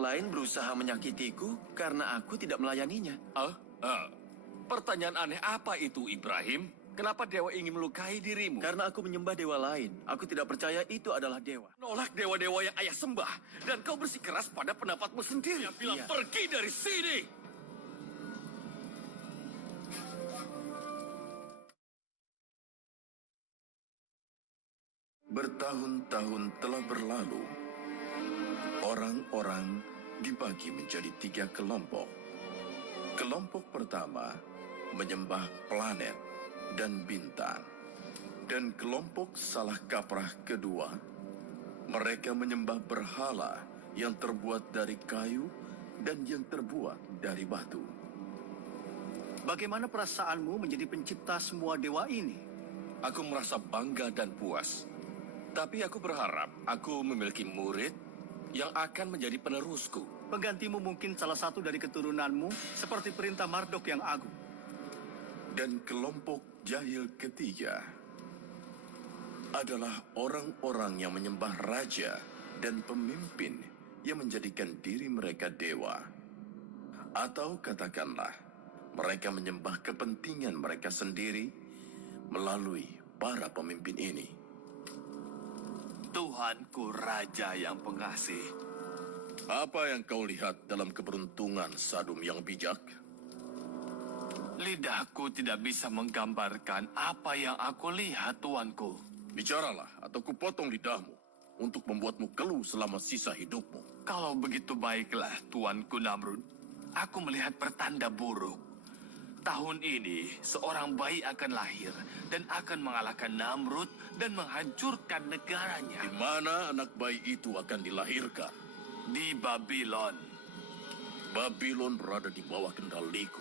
lain berusaha menyakitiku karena aku tidak melayaninya. Pertanyaan aneh apa itu, Ibrahim? Kenapa dewa ingin melukai dirimu? Karena aku menyembah dewa lain. Aku tidak percaya itu adalah dewa. Nolak dewa-dewa yang ayah sembah. Dan kau bersikeras pada pendapatmu sendiri. Dia bilang pergi dari sini! Bertahun-tahun telah berlalu. Orang-orang dibagi menjadi 3 kelompok. Kelompok pertama menyembah planet dan bintang. Dan kelompok salah kaprah kedua, mereka menyembah berhala yang terbuat dari kayu dan yang terbuat dari batu. Bagaimana perasaanmu menjadi pencipta semua dewa ini? Aku merasa bangga dan puas. Tapi aku berharap aku memiliki murid yang akan menjadi penerusku. Penggantimu mungkin salah satu dari keturunanmu, seperti perintah Marduk yang agung. Dan kelompok jahil ketiga adalah orang-orang yang menyembah raja dan pemimpin yang menjadikan diri mereka dewa. Atau katakanlah, mereka menyembah kepentingan mereka sendiri melalui para pemimpin ini. Tuhanku Raja yang pengasih. Apa yang kau lihat dalam keberuntungan Sadum yang bijak? Lidahku tidak bisa menggambarkan apa yang aku lihat, Tuanku. Bicaralah atau kupotong lidahmu untuk membuatmu keluh selama sisa hidupmu. Kalau begitu baiklah, Tuanku Namrud. Aku melihat pertanda buruk. Tahun ini, seorang bayi akan lahir dan akan mengalahkan Namrud dan menghancurkan negaranya. Di mana anak bayi itu akan dilahirkan? Di Babylon. Babylon berada di bawah kendaliku.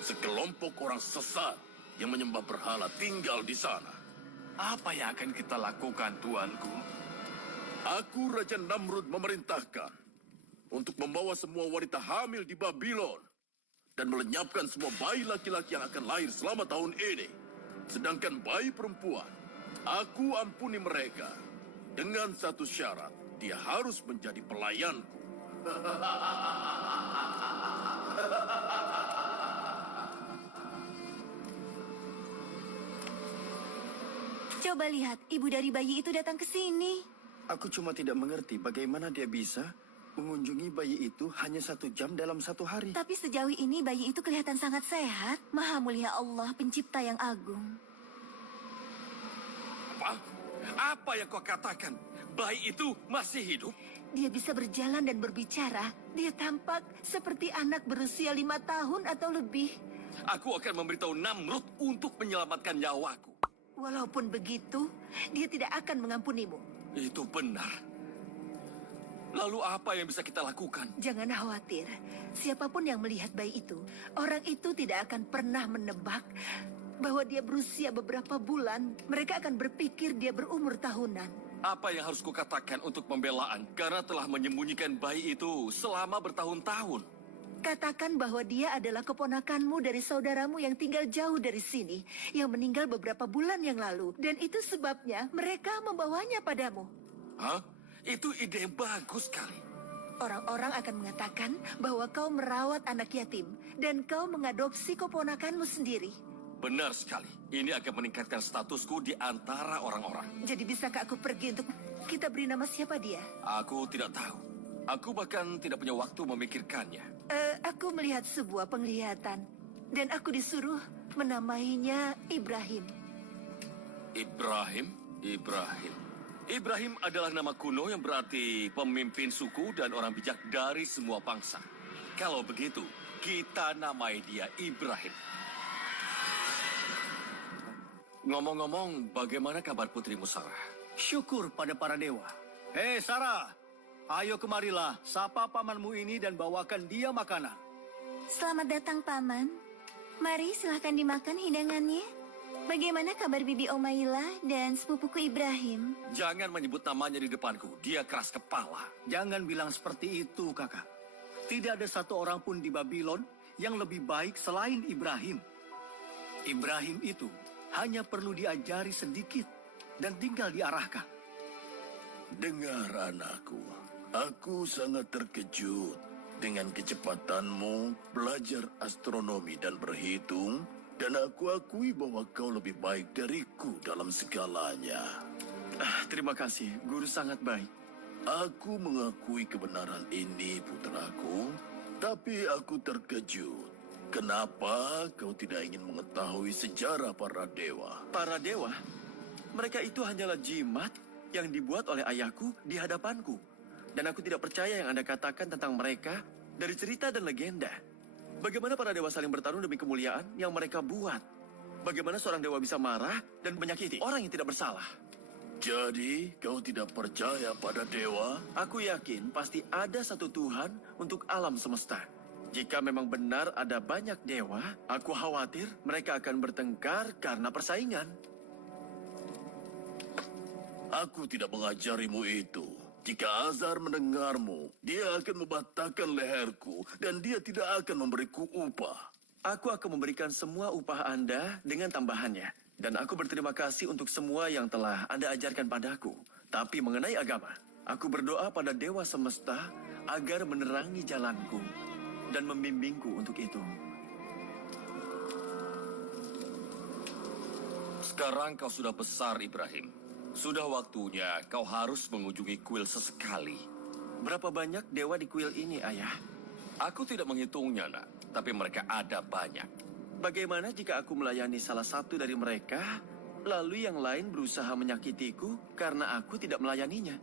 Sekelompok orang sesat yang menyembah berhala tinggal di sana. Apa yang akan kita lakukan, Tuanku? Aku, Raja Namrud, memerintahkan untuk membawa semua wanita hamil di Babylon dan melenyapkan semua bayi laki-laki yang akan lahir selama tahun ini. Sedangkan bayi perempuan, aku ampuni mereka dengan satu syarat. Dia harus menjadi pelayanku. Coba lihat, ibu dari bayi itu datang ke sini. Aku cuma tidak mengerti bagaimana dia bisa mengunjungi bayi itu hanya 1 jam dalam 1 hari. Tapi sejauh ini bayi itu kelihatan sangat sehat. Maha mulia Allah, pencipta yang agung. Apa? Apa yang kau katakan? Bayi itu masih hidup? Dia bisa berjalan dan berbicara. Dia tampak seperti anak berusia 5 tahun atau lebih. Aku akan memberitahu Namrud untuk menyelamatkan nyawaku. Walaupun begitu, dia tidak akan mengampunimu. Itu benar. Lalu apa yang bisa kita lakukan? Jangan khawatir. Siapapun yang melihat bayi itu, orang itu tidak akan pernah menebak bahwa dia berusia beberapa bulan. Mereka akan berpikir dia berumur tahunan. Apa yang harus kukatakan untuk pembelaan? Karena telah menyembunyikan bayi itu selama bertahun-tahun. Katakan bahwa dia adalah keponakanmu dari saudaramu yang tinggal jauh dari sini, yang meninggal beberapa bulan yang lalu. Dan itu sebabnya mereka membawanya padamu. Hah? Itu ide yang bagus sekali. Orang-orang akan mengatakan bahwa kau merawat anak yatim, dan kau mengadopsi keponakanmu sendiri. Benar sekali. Ini akan meningkatkan statusku di antara orang-orang. Jadi bisakah aku pergi untuk kita beri nama siapa dia? Aku tidak tahu. Aku bahkan tidak punya waktu memikirkannya. Aku melihat sebuah penglihatan, dan aku disuruh menamainya Ibrahim. Ibrahim. Ibrahim adalah nama kuno yang berarti pemimpin suku dan orang bijak dari semua bangsa. Kalau begitu, kita namai dia Ibrahim. Ngomong-ngomong, bagaimana kabar putrimu Sarah? Syukur pada para dewa. Hei Sarah, ayo kemarilah, sapa pamanmu ini dan bawakan dia makanan. Selamat datang, Paman. Mari silahkan dimakan hidangannya. Bagaimana kabar Bibi Omaila dan sepupuku Ibrahim? Jangan menyebut namanya di depanku, dia keras kepala. Jangan bilang seperti itu, kakak. Tidak ada satu orang pun di Babylon yang lebih baik selain Ibrahim. Ibrahim itu hanya perlu diajari sedikit dan tinggal diarahkan. Dengar anakku, Aku sangat terkejut dengan kecepatanmu belajar astronomi dan berhitung, dan aku akui bahwa kau lebih baik dariku dalam segalanya. Terima kasih, guru sangat baik. Aku mengakui kebenaran ini, putraku, tapi aku terkejut. Kenapa kau tidak ingin mengetahui sejarah para dewa? Para dewa, mereka itu hanyalah jimat yang dibuat oleh ayahku di hadapanku. Dan aku tidak percaya yang Anda katakan tentang mereka dari cerita dan legenda. Bagaimana para dewa saling bertarung demi kemuliaan yang mereka buat? Bagaimana seorang dewa bisa marah dan menyakiti orang yang tidak bersalah? Jadi, kau tidak percaya pada dewa? Aku yakin pasti ada satu Tuhan untuk alam semesta. Jika memang benar ada banyak dewa, aku khawatir mereka akan bertengkar karena persaingan. Aku tidak mengajarimu itu. Jika Azar mendengarmu, dia akan mematahkan leherku dan dia tidak akan memberiku upah. Aku akan memberikan semua upah Anda dengan tambahannya. Dan aku berterima kasih untuk semua yang telah Anda ajarkan padaku. Tapi mengenai agama, aku berdoa pada Dewa Semesta agar menerangi jalanku dan membimbingku untuk itu. Sekarang kau sudah besar, Ibrahim. Sudah waktunya kau harus mengunjungi kuil sesekali. Berapa banyak dewa di kuil ini, Ayah? Aku tidak menghitungnya, nak. Tapi mereka ada banyak. Bagaimana jika aku melayani salah satu dari mereka, lalu yang lain berusaha menyakitiku karena aku tidak melayaninya?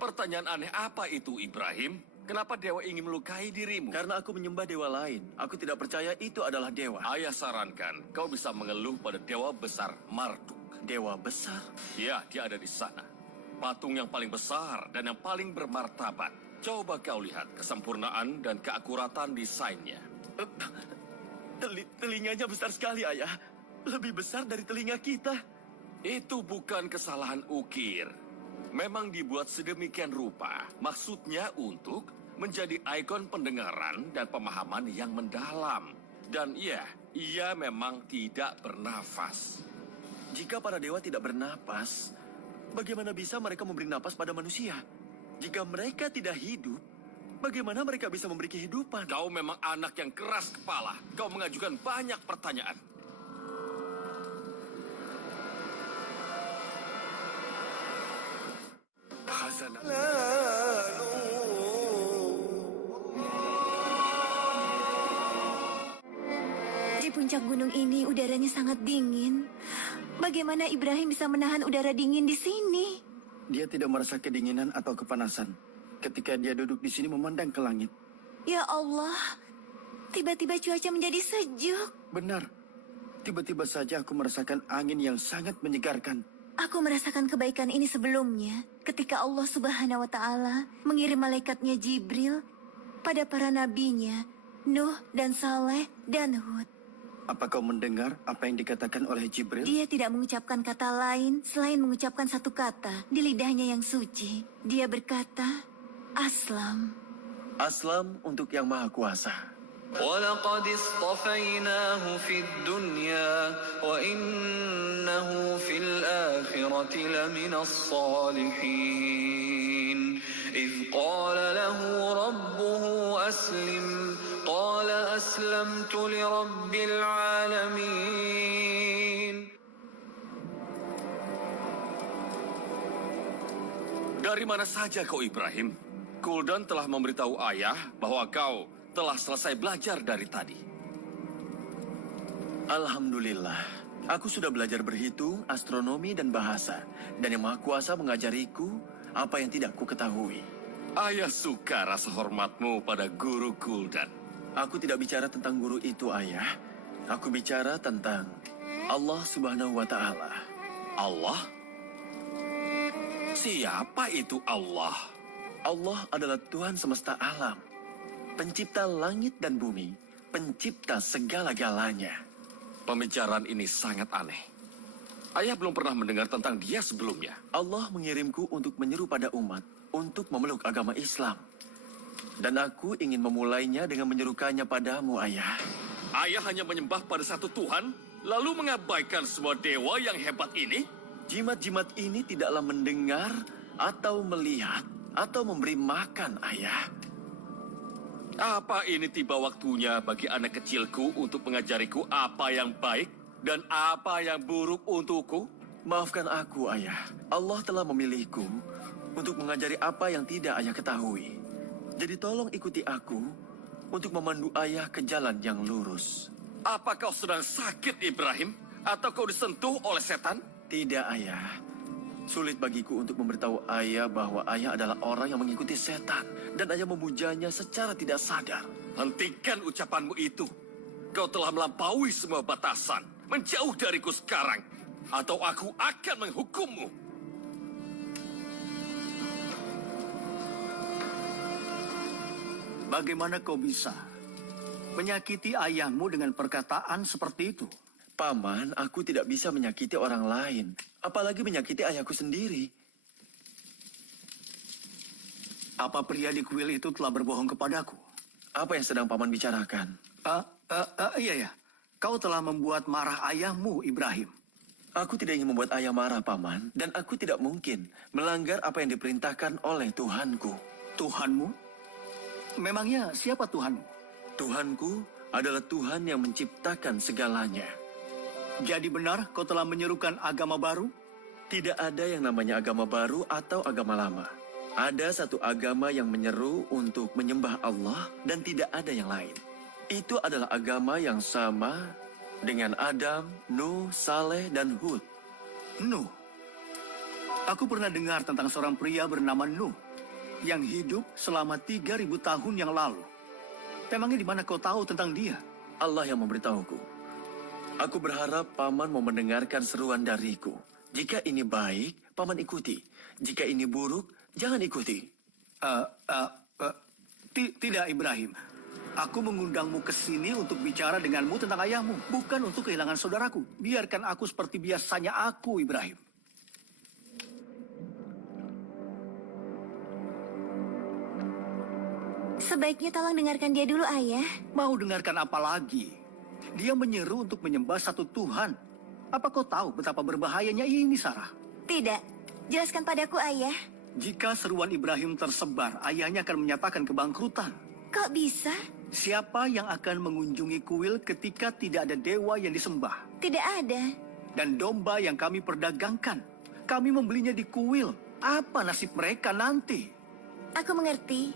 Pertanyaan aneh apa itu, Ibrahim? Kenapa dewa ingin melukai dirimu? Karena aku menyembah dewa lain. Aku tidak percaya itu adalah dewa. Ayah sarankan kau bisa mengeluh pada dewa besar Marduk. Dewa besar? Ya, dia ada di sana. Patung yang paling besar dan yang paling bermartabat. Coba kau lihat kesempurnaan dan keakuratan desainnya. Telinganya besar sekali, Ayah. Lebih besar dari telinga kita. Itu bukan kesalahan ukir. Memang dibuat sedemikian rupa. Maksudnya untuk menjadi ikon pendengaran dan pemahaman yang mendalam. Dan iya, ia memang tidak bernafas. Jika para dewa tidak bernapas, bagaimana bisa mereka memberi napas pada manusia? Jika mereka tidak hidup, bagaimana mereka bisa memberi kehidupan? Kau memang anak yang keras kepala. Kau mengajukan banyak pertanyaan. Di puncak gunung ini udaranya sangat dingin. Bagaimana Ibrahim bisa menahan udara dingin di sini? Dia tidak merasa kedinginan atau kepanasan ketika dia duduk di sini memandang ke langit. Ya Allah, tiba-tiba cuaca menjadi sejuk. Benar, tiba-tiba saja aku merasakan angin yang sangat menyegarkan. Aku merasakan kebaikan ini sebelumnya ketika Allah Subhanahu wa Ta'ala mengirim malaikatnya Jibril pada para nabinya, Nuh dan Saleh dan Hud. Apa kau mendengar apa yang dikatakan oleh Jibril? Dia tidak mengucapkan kata lain selain mengucapkan satu kata di lidahnya yang suci. Dia berkata, Aslam. Aslam untuk Yang Maha Kuasa. ولقد اصطفيناه في الدنيا وإنه في الآخرة لمن الصالحين إذ قال له ربه أسلم قال أسلمت لرب العالمين. Dari mana saja kau, Ibrahim? Kuldan telah memberitahu ayah bahwa kau telah selesai belajar dari tadi. Alhamdulillah, aku sudah belajar berhitung, astronomi, dan bahasa. Dan Yang Maha Kuasa mengajariku apa yang tidak ku ketahui. Ayah suka rasa hormatmu pada guru Kuldan. Aku tidak bicara tentang guru itu, Ayah. Aku bicara tentang Allah Subhanahu wa Ta'ala. Allah? Siapa itu Allah? Allah adalah Tuhan semesta alam, pencipta langit dan bumi, pencipta segala-galanya. Pembicaraan ini sangat aneh. Ayah belum pernah mendengar tentang dia sebelumnya. Allah mengirimku untuk menyeru pada umat untuk memeluk agama Islam. Dan aku ingin memulainya dengan menyerukannya padamu, Ayah. Ayah hanya menyembah pada satu Tuhan, lalu mengabaikan semua dewa yang hebat ini? Jimat-jimat ini tidaklah mendengar atau melihat, atau memberi makan, ayah. Apa ini tiba waktunya bagi anak kecilku untuk mengajariku apa yang baik dan apa yang buruk untukku? Maafkan aku, ayah. Allah telah memilihku untuk mengajari apa yang tidak ayah ketahui. Jadi tolong ikuti aku untuk memandu ayah ke jalan yang lurus. Apa kau sedang sakit, Ibrahim? Atau kau disentuh oleh setan? Tidak, ayah. Sulit bagiku untuk memberitahu ayah bahwa ayah adalah orang yang mengikuti setan. Dan ayah memujanya secara tidak sadar. Hentikan ucapanmu itu. Kau telah melampaui semua batasan. Menjauh dariku sekarang. Atau aku akan menghukummu. Bagaimana kau bisa menyakiti ayahmu dengan perkataan seperti itu? Paman, aku tidak bisa menyakiti orang lain. Apalagi menyakiti ayahku sendiri. Apa pria di kuil itu telah berbohong kepadaku? Apa yang sedang paman bicarakan? Iya ya. Kau telah membuat marah ayahmu, Ibrahim. Aku tidak ingin membuat ayah marah, paman. Dan aku tidak mungkin melanggar apa yang diperintahkan oleh Tuhanku. Tuhanmu? Memangnya siapa Tuhanmu? Tuhanku adalah Tuhan yang menciptakan segalanya. Jadi benar kau telah menyerukan agama baru? Tidak ada yang namanya agama baru atau agama lama. Ada satu agama yang menyeru untuk menyembah Allah dan tidak ada yang lain. Itu adalah agama yang sama dengan Adam, Nuh, Saleh, dan Hud. Nuh. Aku pernah dengar tentang seorang pria bernama Nuh yang hidup selama 3.000 tahun yang lalu. Memangnya di mana kau tahu tentang dia? Allah yang memberitahuku. Aku berharap paman mau mendengarkan seruan dariku. Jika ini baik, paman ikuti. Jika ini buruk, jangan ikuti. Tidak, Ibrahim. Aku mengundangmu ke sini untuk bicara denganmu tentang ayahmu, bukan untuk kehilangan saudaraku. Biarkan aku seperti biasanya aku, Ibrahim. Sebaiknya tolong dengarkan dia dulu, ayah. Mau dengarkan apa lagi? Dia menyeru untuk menyembah satu Tuhan. Apa kau tahu betapa berbahayanya ini, Sarah? Tidak. Jelaskan padaku, ayah. Jika seruan Ibrahim tersebar, ayahnya akan menyatakan kebangkrutan. Kok bisa? Siapa yang akan mengunjungi kuil ketika tidak ada dewa yang disembah? Tidak ada. Dan domba yang kami perdagangkan, kami membelinya di kuil. Apa nasib mereka nanti? Aku mengerti.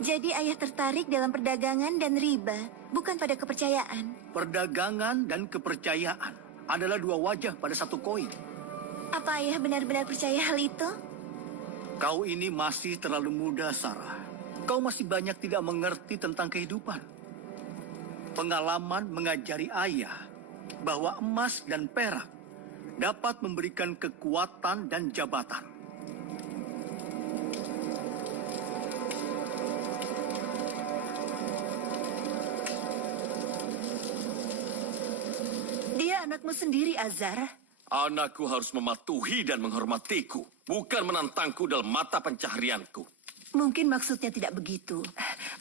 Jadi ayah tertarik dalam perdagangan dan riba, bukan pada kepercayaan. Perdagangan dan kepercayaan adalah dua wajah pada satu koin. Apa ayah benar-benar percaya hal itu? Kau ini masih terlalu muda, Sarah. Kau masih banyak tidak mengerti tentang kehidupan. Pengalaman mengajari ayah bahwa emas dan perak dapat memberikan kekuatan dan jabatan. Dia anakmu sendiri, Azar. Anakku harus mematuhi dan menghormatiku, bukan menantangku dalam mata pencaharianku. Mungkin maksudnya tidak begitu.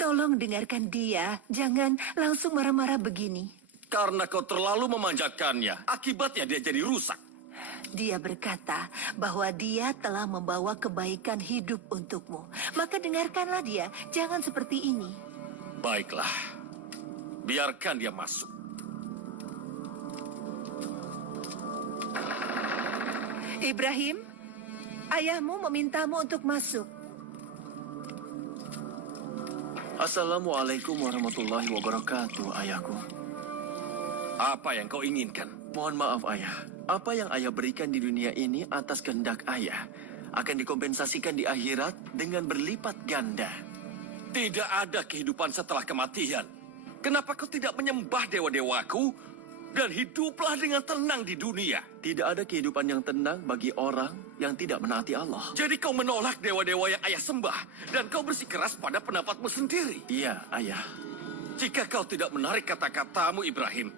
Tolong dengarkan dia. Jangan langsung marah-marah begini. Karena kau terlalu memanjakannya, akibatnya dia jadi rusak. Dia berkata bahwa dia telah membawa kebaikan hidup untukmu. Maka dengarkanlah dia. Jangan seperti ini. Baiklah, biarkan dia masuk. Ibrahim, ayahmu memintamu untuk masuk. Assalamualaikum warahmatullahi wabarakatuh, ayahku. Apa yang kau inginkan? Mohon maaf, ayah. Apa yang ayah berikan di dunia ini atas kehendak ayah akan dikompensasikan di akhirat dengan berlipat ganda. Tidak ada kehidupan setelah kematian. Kenapa kau tidak menyembah dewa-dewaku dan hiduplah dengan tenang di dunia? Tidak ada kehidupan yang tenang bagi orang yang tidak menaati Allah. Jadi kau menolak dewa-dewa yang ayah sembah dan kau bersikeras pada pendapatmu sendiri. Iya, ayah. Jika kau tidak menarik kata-katamu, Ibrahim,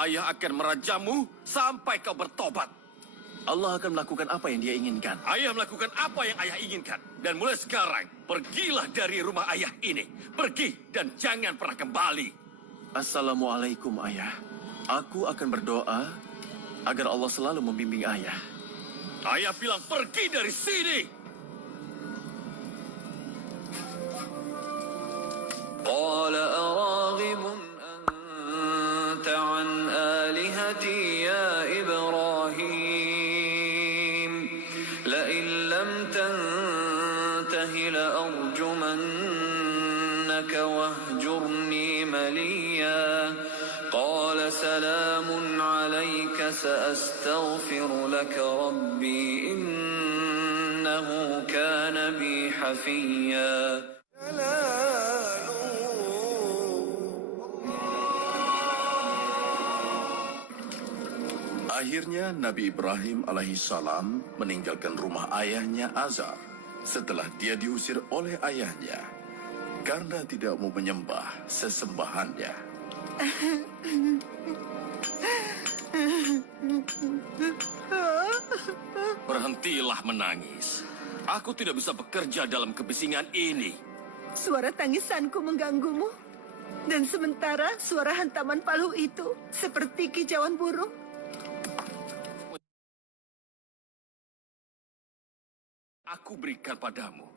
ayah akan merajamu sampai kau bertobat. Allah akan melakukan apa yang dia inginkan. Ayah melakukan apa yang ayah inginkan. Dan mulai sekarang, pergilah dari rumah ayah ini. Pergi dan jangan pernah kembali. Assalamualaikum, ayah. Aku akan berdoa agar Allah selalu membimbing ayah. Ayah bilang pergi dari sini. الله لأرجمنك واهجرني مليا قال سلام عليك سأستغفر لك ربي إنه كان بي حفيا Akhirnya Nabi Ibrahim alaihissalam meninggalkan rumah ayahnya Azar setelah dia diusir oleh ayahnya karena tidak mau menyembah sesembahannya. Berhentilah menangis. Aku tidak bisa bekerja dalam kebisingan ini. Suara tangisanku mengganggumu. Dan sementara suara hantaman palu itu seperti kicauan burung. Aku berikan padamu.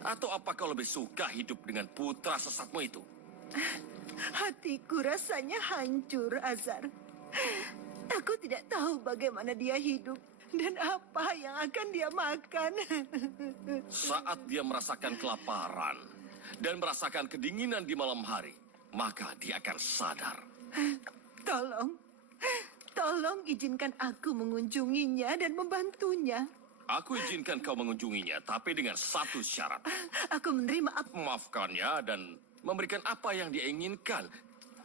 Atau apa kau lebih suka hidup dengan putra sesatmu itu? Hatiku rasanya hancur, Azar. Aku tidak tahu bagaimana dia hidup dan apa yang akan dia makan. Saat dia merasakan kelaparan dan merasakan kedinginan di malam hari, maka dia akan sadar. Tolong izinkan aku mengunjunginya dan membantunya. Aku izinkan kau mengunjunginya, tapi dengan satu syarat. Aku menerima apa? Memaafkannya dan memberikan apa yang dia inginkan.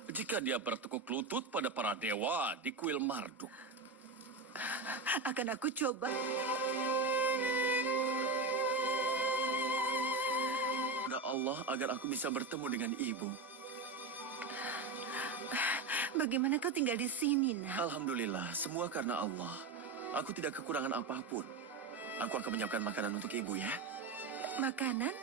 Jika dia bertekuk lutut pada para dewa di kuil Marduk. Akan aku coba. Kepada Allah agar aku bisa bertemu dengan ibu. Bagaimana kau tinggal di sini, Nak? Alhamdulillah, semua karena Allah. Aku tidak kekurangan apapun. Aku akan menyiapkan makanan untuk ibu ya. Makanan?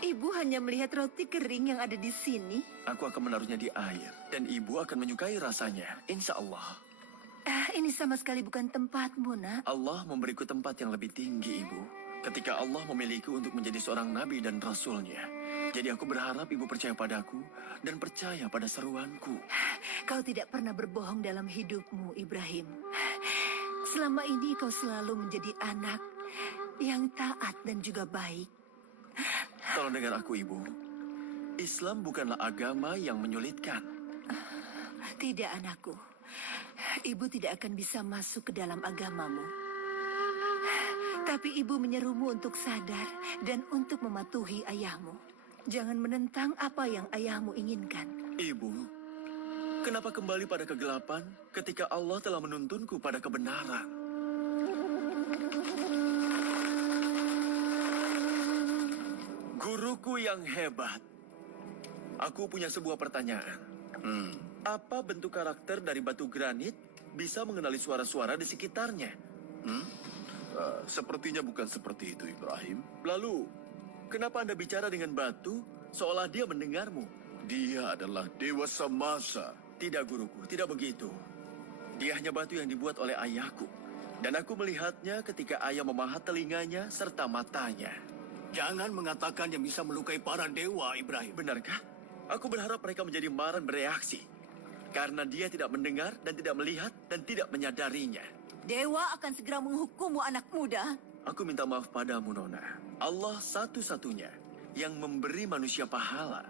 Ibu hanya melihat roti kering yang ada di sini. Aku akan menaruhnya di air. Dan ibu akan menyukai rasanya. Insya Allah. Ini sama sekali bukan tempatmu, Nak. Allah memberiku tempat yang lebih tinggi, ibu. Ketika Allah memilihku untuk menjadi seorang nabi dan rasulnya. Jadi aku berharap ibu percaya padaku dan percaya pada seruanku. Kau tidak pernah berbohong dalam hidupmu, Ibrahim. Selama ini kau selalu menjadi anak yang taat dan juga baik. Tolong dengar aku, ibu. Islam bukanlah agama yang menyulitkan. Tidak, anakku. Ibu tidak akan bisa masuk ke dalam agamamu. Tapi ibu menyerumu untuk sadar dan untuk mematuhi ayahmu. Jangan menentang apa yang ayahmu inginkan. Ibu, kenapa kembali pada kegelapan ketika Allah telah menuntunku pada kebenaran? Guruku yang hebat. Aku punya sebuah pertanyaan. Apa bentuk karakter dari batu granit bisa mengenali suara-suara di sekitarnya? Sepertinya bukan seperti itu, Ibrahim. Lalu, kenapa Anda bicara dengan batu seolah dia mendengarmu? Dia adalah dewa semasa. Tidak, guruku, tidak begitu. Dia hanya batu yang dibuat oleh ayahku. Dan aku melihatnya ketika ayah memahat telinganya serta matanya. Jangan mengatakan yang bisa melukai para dewa, Ibrahim. Benarkah? Aku berharap mereka menjadi marah bereaksi. Karena dia tidak mendengar dan tidak melihat dan tidak menyadarinya. Dewa akan segera menghukummu, anak muda. Aku minta maaf padamu, Nona. Allah satu-satunya yang memberi manusia pahala.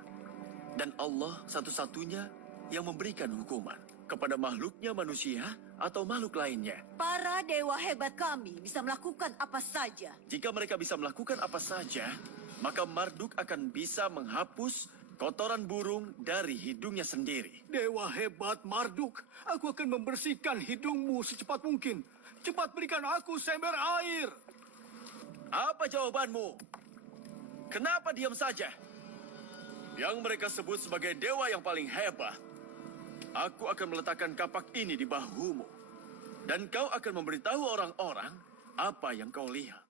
Dan Allah satu-satunya yang memberikan hukuman kepada makhluknya manusia atau makhluk lainnya. Para dewa hebat kami bisa melakukan apa saja. Jika mereka bisa melakukan apa saja, maka Marduk akan bisa menghapus kotoran burung dari hidungnya sendiri. Dewa hebat Marduk, aku akan membersihkan hidungmu secepat mungkin. Cepat berikan aku seember air. Apa jawabanmu? Kenapa diam saja? Yang mereka sebut sebagai dewa yang paling hebat. Aku akan meletakkan kapak ini di bahumu. Dan kau akan memberitahu orang-orang apa yang kau lihat.